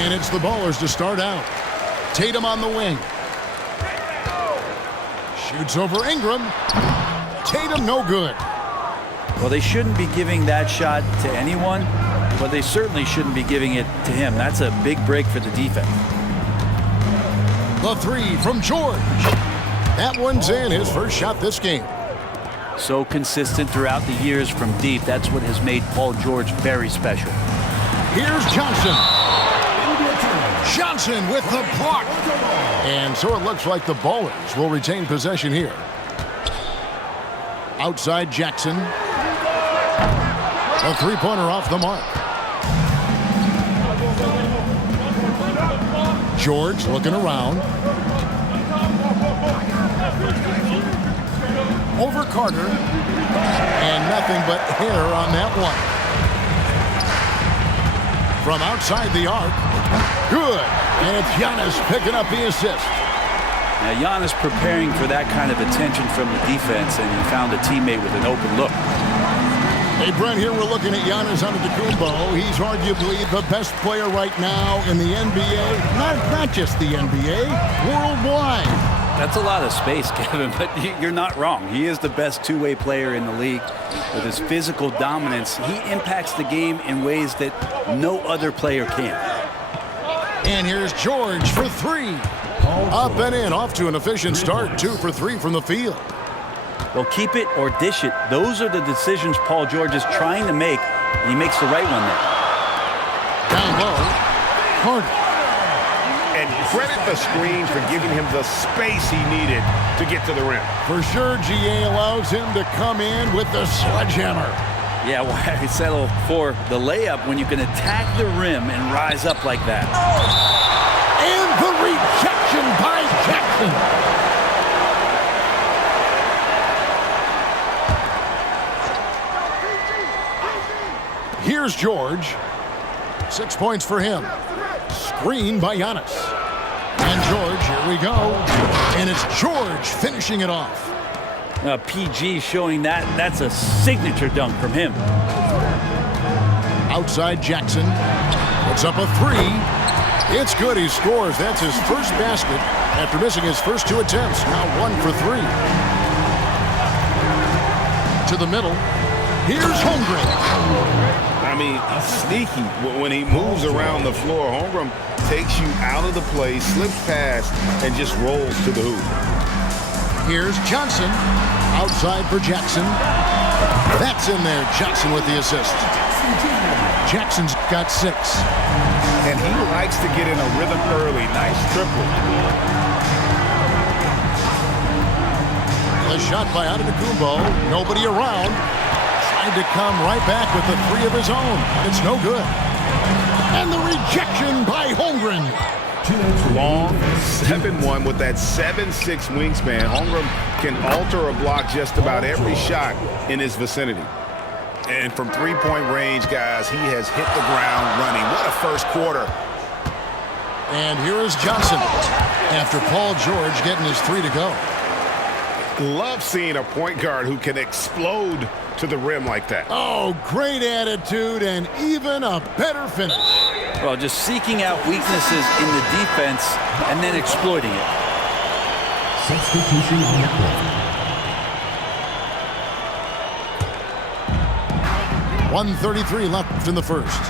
And it's the Ballers to start out. Tatum on the wing. Shoots over Ingram. Tatum no good. Well, they shouldn't be giving that shot to anyone, but they certainly shouldn't be giving it to him. That's a big break for the defense. The three from George. That one's in, his first shot this game. So consistent throughout the years from deep. That's what has made Paul George very special. Here's Johnson. Johnson with the block. And so it looks like the Ballers will retain possession here. Outside Jackson. A three-pointer off the mark. George looking around. Over Carter. And nothing but hair on that one. From outside the arc. Good. And it's Giannis picking up the assist. Now, Giannis preparing for that kind of attention from the defense, and he found a teammate with an open look. Hey, Brent, here we're looking at Giannis Antetokounmpo. He's arguably the best player right now in the NBA. Not just the NBA, worldwide. That's a lot of space, Kevin, but you're not wrong. He is the best two-way player in the league. With his physical dominance, he impacts the game in ways that no other player can. And here's George for three. Up and in, off to an efficient start. 2 for 3 from the field. Well, keep it or dish it. Those are the decisions Paul George is trying to make, and he makes the right one there. Down low, Carter. And credit the screen for giving him the space he needed to get to the rim. For sure, GA allows him to come in with the sledgehammer. Yeah, why settle for the layup when you can attack the rim and rise up like that? And the rejection by Jackson. Here's George. 6 points for him. Screen by Giannis. And George, here we go. And it's George finishing it off. PG showing that's a signature dunk from him. Outside Jackson. Puts up a three. It's good, he scores. That's his first basket after missing his first 2 attempts. Now 1 for 3. To the middle. Here's Holmgren. I mean, sneaky. When he moves around the floor, Holmgren takes you out of the play, slips past, and just rolls to the hoop. Here's Johnson. Outside for Jackson. That's in there. Jackson with the assist. Jackson's got 6. And he likes to get in a rhythm early. Nice triple. A shot by Antetokounmpo. Nobody around. Tried to come right back with the 3 of his own. It's no good. And the rejection by Holmgren. Long 7-1 with that 7'6" wingspan. Holmgren can alter a block just about every shot in his vicinity. And from three-point range, guys, he has hit the ground running. What a first quarter. And here is Johnson after Paul George getting his 3 to go. Love seeing a point guard who can explode to the rim like that. Oh, great attitude and even a better finish. Well, just seeking out weaknesses in the defense and then exploiting it. Substitution on the court. 1:33 left in the first.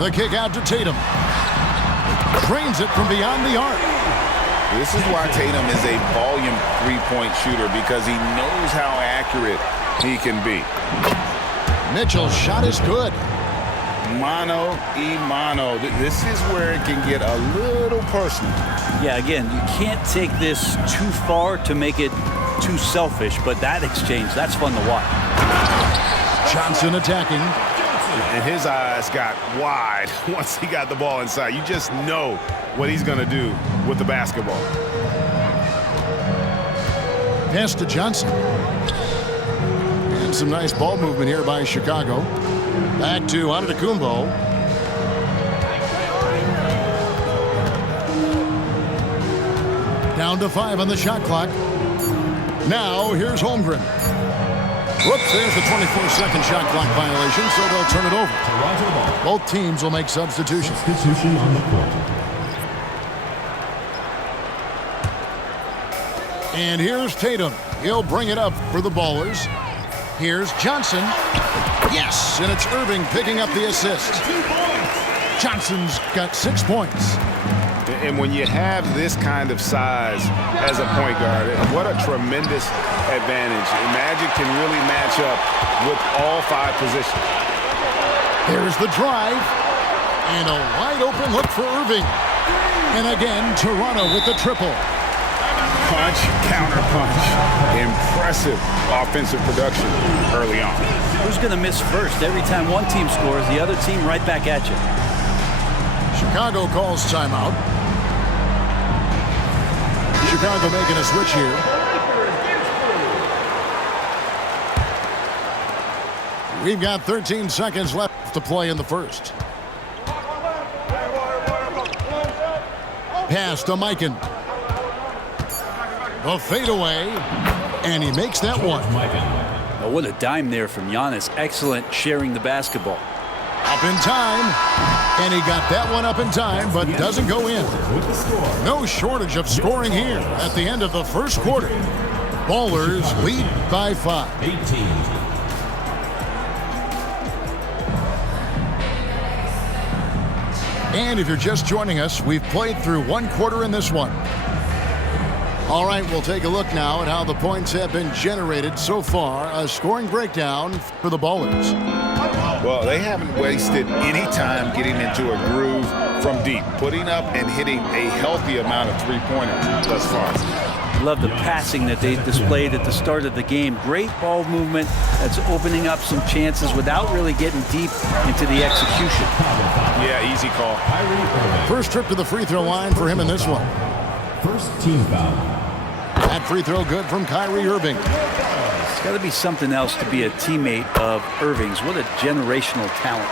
The kick out to Tatum. Drains it from beyond the arc. This is why Tatum is a volume three-point shooter, because he knows how accurate he can be. Mitchell's shot is good. Mano a mano. This is where it can get a little personal. Yeah, again, you can't take this too far to make it too selfish, but that exchange, that's fun to watch. Johnson attacking. And his eyes got wide once he got the ball inside. You just know what he's going to do with the basketball. Pass to Johnson. And some nice ball movement here by Chicago. Back to Antetokounmpo. Down to 5 on the shot clock. Now here's Holmgren. Whoops, there's the 24-second shot clock violation, so they'll turn it over. Both teams will make substitutions. Substitution on the court. And here's Tatum. He'll bring it up for the Ballers. Here's Johnson. Yes, and it's Irving picking up the assist. Johnson's got 6 points. And when you have this kind of size as a point guard, what a tremendous advantage. Magic can really match up with all 5 positions. There's the drive. And a wide open look for Irving. And again, Toronto with the triple. Punch, counter punch. Impressive offensive production early on. Who's going to miss first? Every time one team scores, the other team right back at you. Chicago calls timeout. Chicago making a switch here. We've got 13 seconds left to play in the first. Pass to Mikan. A fadeaway, and he makes that one. Oh, what a dime there from Giannis. Excellent sharing the basketball. Up in time, and he got that one up in time, but doesn't go in. No shortage of scoring here at the end of the first quarter. Ballers lead by 5. 18. And if you're just joining us, we've played through 1 quarter in this one. All right, we'll take a look now at how the points have been generated so far. A scoring breakdown for the Ballers. Well, they haven't wasted any time getting into a groove from deep, putting up and hitting a healthy amount of three-pointers thus far. Love the passing that they displayed at the start of the game. Great ball movement that's opening up some chances without really getting deep into the execution. Yeah, easy call. First trip to the free throw line for him in this one. First team foul. That free throw good from Kyrie Irving. It's got to be something else to be a teammate of Irving's. What a generational talent.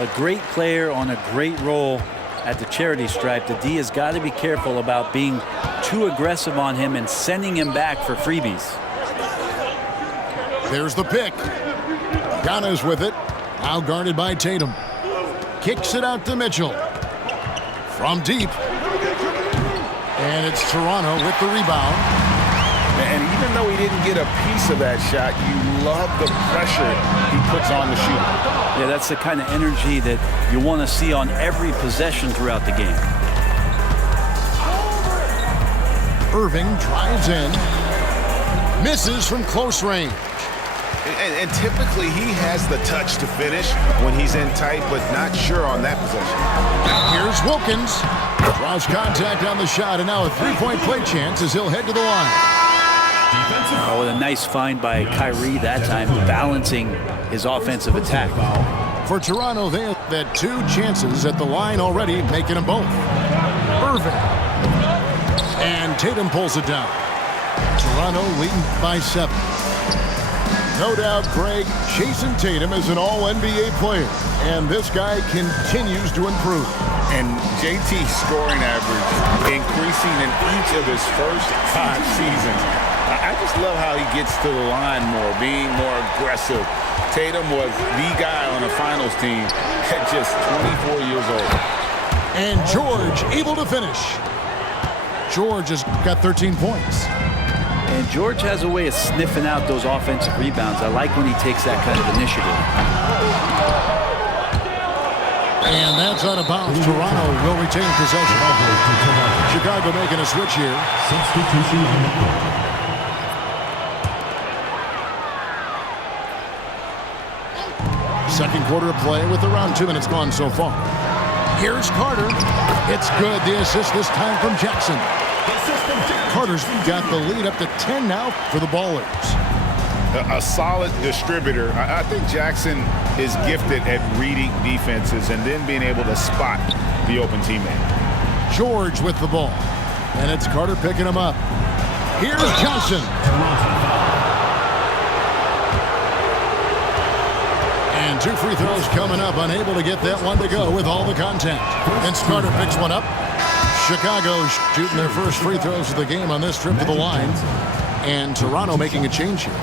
A great player on a great role at the charity stripe. The D has got to be careful about being too aggressive on him and sending him back for freebies. There's the pick. Giannis with it. Now guarded by Tatum. Kicks it out to Mitchell. From deep. And it's Toronto with the rebound. And even though he didn't get a piece of that shot, you love the pressure he puts on the shooter. Yeah, that's the kind of energy that you want to see on every possession throughout the game. Irving drives in. Misses from close range. And typically he has the touch to finish when he's in tight, but not sure on that possession. Here's Wilkins. Draws contact on the shot, and now a three-point play chance as he'll head to the line. Oh, what a nice find by Kyrie that time, balancing his offensive attack. For Toronto, they have had 2 chances at the line already, making them both. Irving. And Tatum pulls it down. Toronto leading by 7. No doubt, Greg, Jason Tatum is an all-NBA player, and this guy continues to improve. And JT's scoring average increasing in each of his first 5 seasons. I just love how he gets to the line more, being more aggressive. Tatum was the guy on a finals team at just 24 years old. And George able to finish. George has got 13 points. And George has a way of sniffing out those offensive rebounds. I like when he takes that kind of initiative. And that's out of bounds. Toronto will retain possession. Chicago making a switch here. Substitution on the court. Second quarter of play with around 2 minutes gone so far. Here's Carter. It's good. The assist this time from Jackson. Carter's got the lead up to 10 now for the Ballers. A solid distributor. I think Jackson is gifted at reading defenses and then being able to spot the open teammate. George with the ball. And it's Carter picking him up. Here's Johnson. And 2 free throws coming up. Unable to get that one to go with all the contact. And Carter picks one up. Chicago shooting their first free throws of the game on this trip to the line. And Toronto making a change here.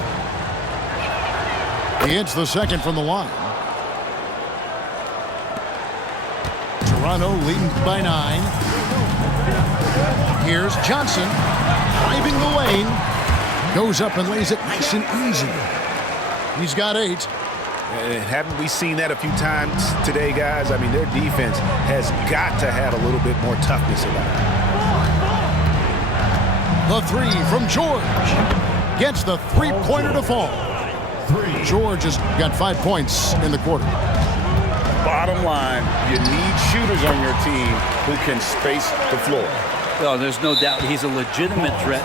He hits the second from the line. Toronto leading by 9. Here's Johnson driving the lane. Goes up and lays it nice and easy. He's got 8. Haven't we seen that a few times today, guys? I mean, their defense has got to have a little bit more toughness about The it. 3 from George. Gets the three-pointer to fall. George has got 5 points in the quarter. Bottom line, you need shooters on your team who can space the floor. Well, there's no doubt he's a legitimate threat.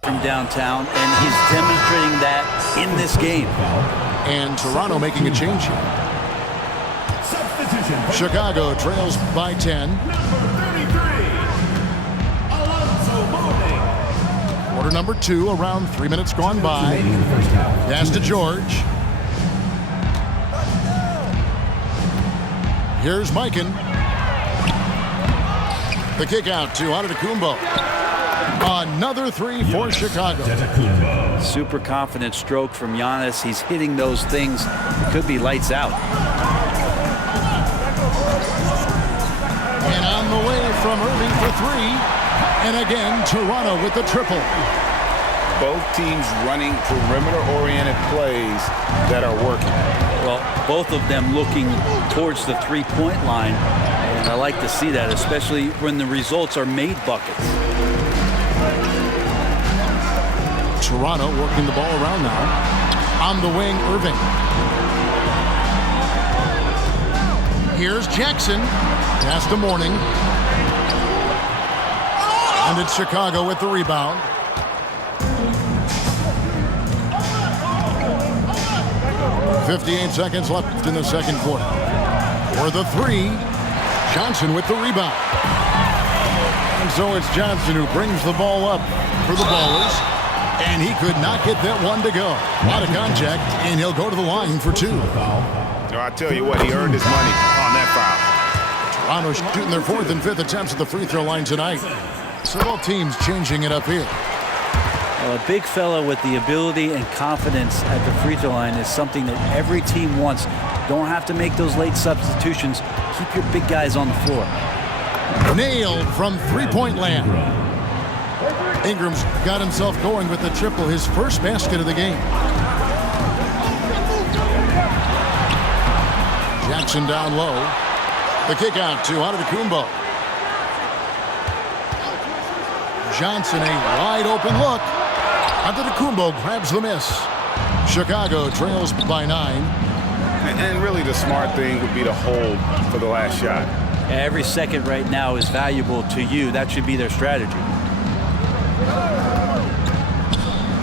From downtown, and he's demonstrating that in this game. And Toronto making a change here. Chicago trails by 10. Quarter number 2, around 3 minutes gone by. Pass to George. Here's Mikan. The kick out to Antetokounmpo. Another 3 for Chicago. Super confident stroke from Giannis. He's hitting those things. It could be lights out. And on the way from Irving for 3. And again, Toronto with the triple. Both teams running perimeter-oriented plays that are working. Well, both of them looking towards the three-point line. And I like to see that, especially when the results are made buckets. Toronto working the ball around now. On the wing, Irving. Here's Jackson. Pass to Mourning. And it's Chicago with the rebound. .58 seconds left in the second quarter. For the 3, Johnson with the rebound. And so it's Johnson who brings the ball up for the Ballers. And he could not get that one to go. A lot of contact, and he'll go to the line for 2. I tell you what, he earned his money on that foul. Toronto shooting their 4th and 5th attempts at the free throw line tonight. So both teams changing it up here. Well, a big fella with the ability and confidence at the free throw line is something that every team wants. Don't have to make those late substitutions. Keep your big guys on the floor. Nailed from three-point land. Ingram's got himself going with the triple, his first basket of the game. Jackson down low. The kick out to Antetokounmpo. Johnson, a wide open look. Antetokounmpo grabs the miss. Chicago trails by 9. And really the smart thing would be to hold for the last shot. Every second right now is valuable to you. That should be their strategy.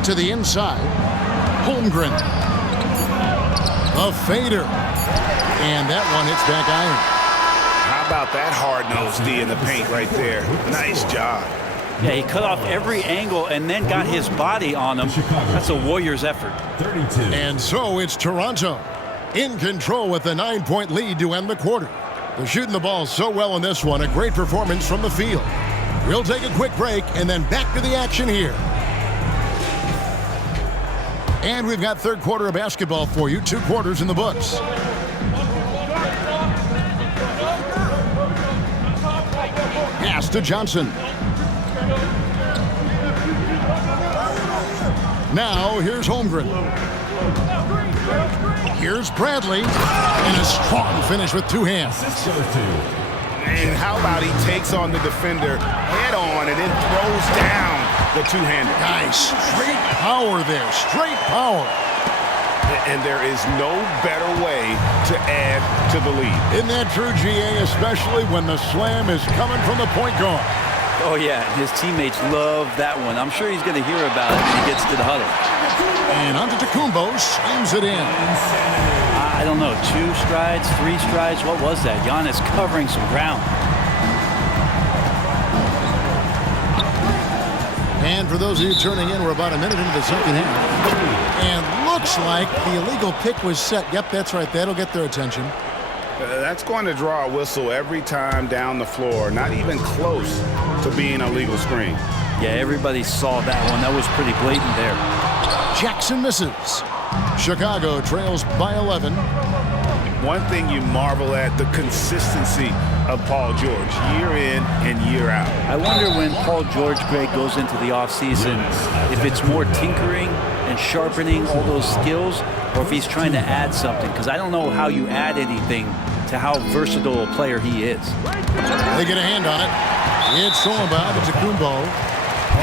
To the inside. Holmgren. A fader. And that one hits back iron. How about that hard-nosed D in the paint right there? Nice job. Yeah, he cut off every angle and then got his body on him. That's a Warriors effort. 32. And so it's Toronto in control with a 9-point lead to end the quarter. They're shooting the ball so well in this one. A great performance from the field. We'll take a quick break and then back to the action here. And we've got third quarter of basketball for you. 2 quarters in the books. Pass to Johnson. Now here's Holmgren. Here's Bradley. And a strong finish with two hands. Assist number 2. And how about he takes on the defender head on and then throws down the two-hander. Nice. Straight power there. Straight power. And there is no better way to add to the lead. Isn't that true, GA? Especially when the slam is coming from the point guard. Oh, yeah, his teammates love that one. I'm sure he's going to hear about it when he gets to the huddle. And Antetokounmpo slams it in. I don't know, 2 strides, 3 strides. What was that? Giannis covering some ground. And for those of you turning in, we're about a minute into the second half. And looks like the illegal pick was set. Yep, that's right. That'll get their attention. That's going to draw a whistle every time down the floor. Not even close to being a legal screen. Yeah, everybody saw that one. That was pretty blatant there. Jackson misses. Chicago trails by 11. One thing you marvel at, the consistency of Paul George, year in and year out. I wonder when Paul George, Greg, goes into the offseason, if it's more tinkering and sharpening all those skills, or if he's trying to add something, because I don't know how you add anything to how versatile a player he is. They get a hand on it. It's thrown by Antetokounmpo.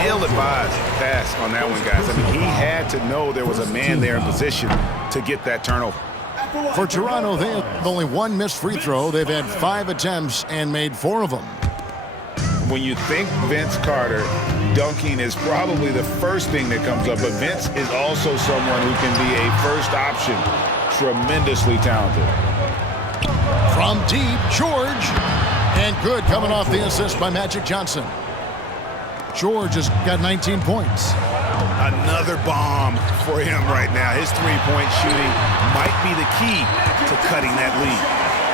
Ill-advised pass on that one, guys. I mean, he had to know there was a man there in position to get that turnover. For Toronto, they have only 1 missed free throw. They've had 5 attempts and made 4 of them. When you think Vince Carter, dunking is probably the first thing that comes up, but Vince is also someone who can be a first option. Tremendously talented. From deep, George. And good coming off the assist by Magic Johnson. George has got 19 points. Another bomb for him right now. His three-point shooting might be the key to cutting that lead.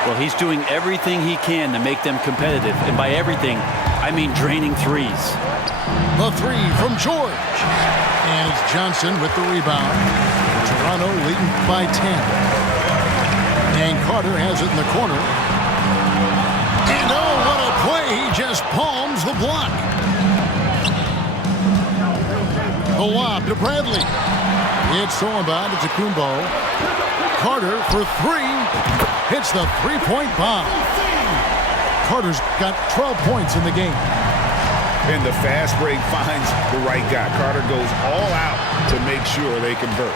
Well, he's doing everything he can to make them competitive. And by everything, I mean draining threes. The 3 from George. And it's Johnson with the rebound. Toronto leading by 10. And Carter has it in the corner. And oh, what a play. He just palms the block. The lob to Bradley. It's thrown by Antetokounmpo. Carter for 3. Hits the three-point bomb. Carter's got 12 points in the game. And the fast break finds the right guy. Carter goes all out to make sure they convert.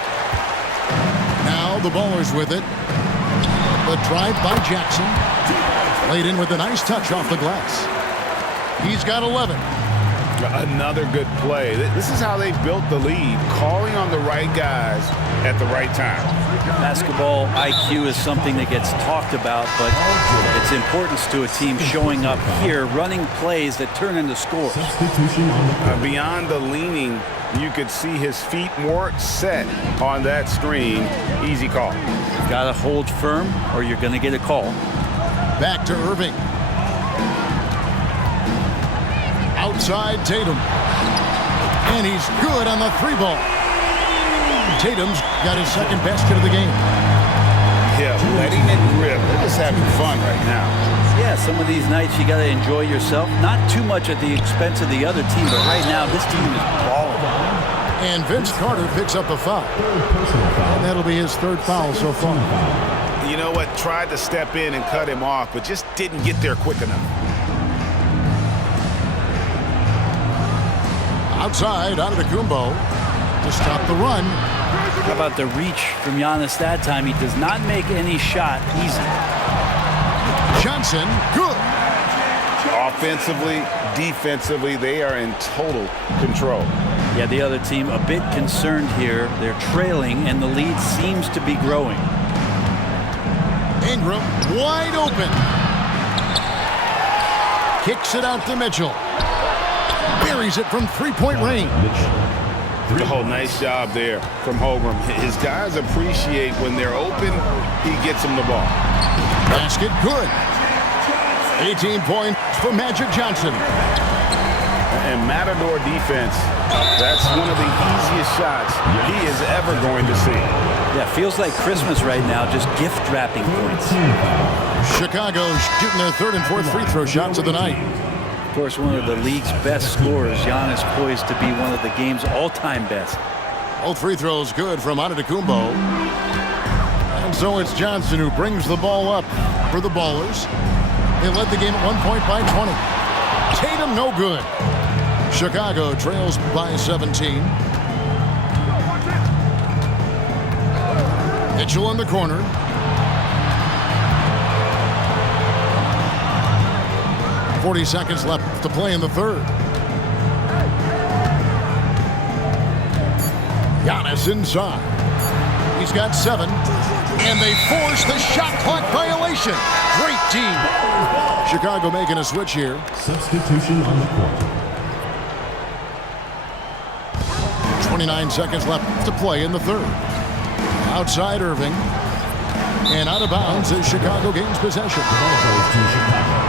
Now the Ballers with it. The drive by Jackson. Laid in with a nice touch off the glass. He's got 11. Another good play. This is how they built the lead, calling on the right guys at the right time. Basketball IQ is something that gets talked about, but its importance to a team showing up here, running plays that turn into scores. Substitution on the court. Beyond the leaning, you could see his feet more set on that screen. Easy call. Got to hold firm or you're going to get a call. Back to Irving. Outside Tatum. And he's good on the 3 ball. Tatum's got his second basket of the game. Yeah, letting it rip. They're just having fun right now. Yeah, some of these nights you got to enjoy yourself. Not too much at the expense of the other team, but right now this team is balling. And Vince Carter picks up a foul. Personal foul. And that'll be his 3rd foul so far. You know what? Tried to step in and cut him off, but just didn't get there quick enough. Outside, Antetokounmpo to stop the run. How about the reach from Giannis that time? He does not make any shot easy. Johnson, good. Offensively, defensively, they are in total control. Yeah, the other team a bit concerned here. They're trailing, and the lead seems to be growing. Ingram wide open. Kicks it out to Mitchell. Buries it from 3-point range. Oh, nice job there from Holmgren. His guys appreciate when they're open, he gets them the ball. Basket good. 18 points for Magic Johnson. And Matador defense, that's one of the easiest shots he is ever going to see. Yeah, feels like Christmas right now, just gift wrapping points. Chicago shooting their 3rd and 4th free throw shots of the night. Of course, one of the league's best scorers, Giannis, poised to be one of the game's all-time best. Both free throws good from Antetokounmpo. And So it's Johnson who brings the ball up for the Ballers. They led the game at 1 point by 20. Tatum no good. Chicago trails by 17. Mitchell in the corner. .40 seconds left to play in the third. Giannis inside. He's got 7. And they force the shot clock violation. Great team. Chicago making a switch here. Substitution on the court. 29 seconds left to play in the third. Outside Irving. And out of bounds as Chicago gains possession. Ball goes to Chicago.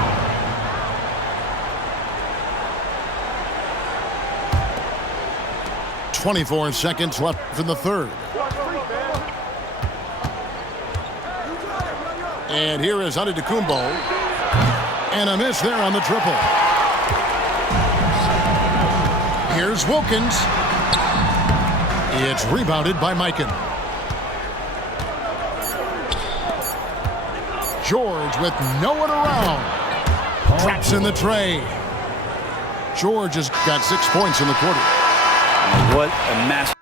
24 seconds left in the third. And here is Antetokounmpo. And a miss there on the triple. Here's Wilkins. It's rebounded by Mikan. George with no one around. Traps in the tray. George has got 6 points in the quarter. What a master